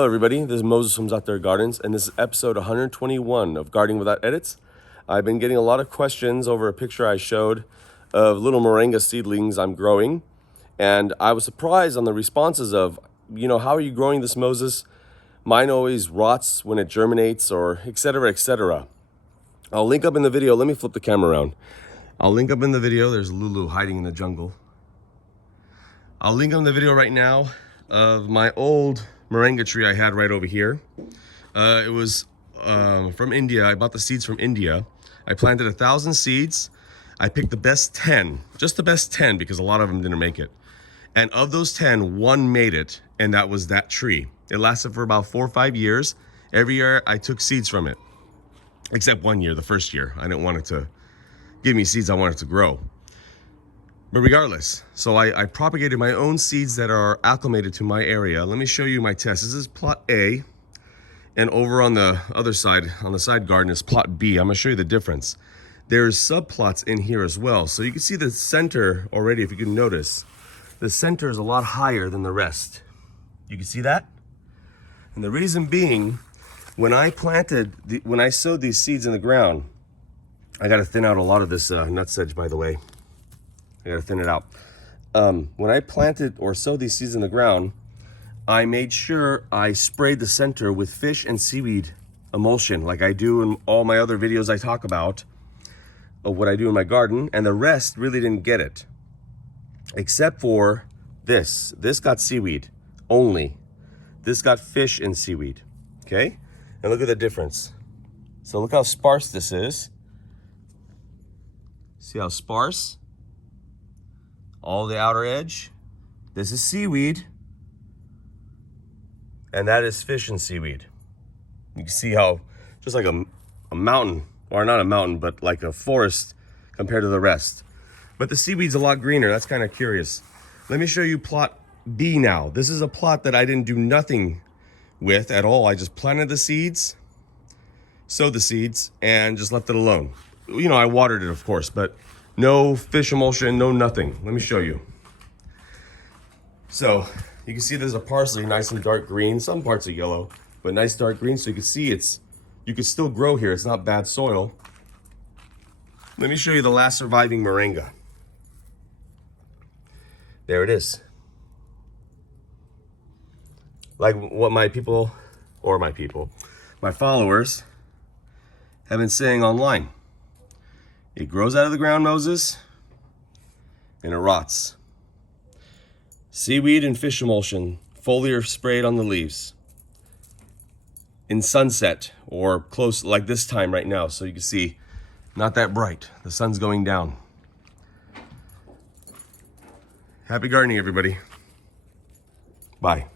Hello everybody, this is Moses from ZAATAR Gardens, and this is episode 121 of Gardening Without Edits. I've been getting a lot of questions over a picture I showed of little moringa seedlings I'm growing, and I was surprised on the responses of, how are you growing this, Moses? Mine always rots when it germinates, or etc, etc. I'll link up in the video. Let me flip the camera around. I'll link up in the video. There's Lulu hiding in the jungle. I'll link up in the video right now of my old moringa tree I had right over here. It was from India. I bought the seeds from India. I planted 1,000 seeds. I picked the best 10, just the best 10, because a lot of them didn't make it. And of those 10, one made it, and that was that tree. It lasted for about 4 or 5 years. Every year I took seeds from it, except one year, the first year. I didn't want it to give me seeds, I wanted it to grow. But regardless, so I propagated my own seeds that are acclimated to my area. Let me show you my test. This is plot A, and over on the other side, on the side garden, is plot B. I'm gonna show you the difference. There's subplots in here as well. So you can see the center already, if you can notice. The center is a lot higher than the rest. You can see that? And the reason being, when I sowed these seeds in the ground, I gotta thin out a lot of this nutsedge, by the way. I gotta thin it out. When I planted or sowed these seeds in the ground, I made sure I sprayed the center with fish and seaweed emulsion, like I do in all my other videos I talk about of what I do in my garden, and the rest really didn't get it. Except for this. This got seaweed only. This got fish and seaweed, okay? And look at the difference. So look how sparse this is. See how sparse? All the outer edge. This is seaweed, and that is fish and seaweed. You can see how just like a mountain, or not a mountain, but like a forest compared to the rest. But the seaweed's a lot greener. That's kind of curious. Let me show you plot B now. This is a plot that I didn't do nothing with at all. I just planted the seeds, sowed the seeds, and just left it alone. I watered it, of course, but no fish emulsion, no nothing. Let me show you. So you can see there's a parsley, nice and dark green. Some parts are yellow, but nice dark green. So you can see you can still grow here. It's not bad soil. Let me show you the last surviving moringa. There it is. Like what my followers have been saying online. It grows out of the ground, Moses, and it rots. Seaweed and fish emulsion, foliar sprayed on the leaves. In sunset, or close, like this time right now, so you can see, not that bright. The sun's going down. Happy gardening, everybody. Bye.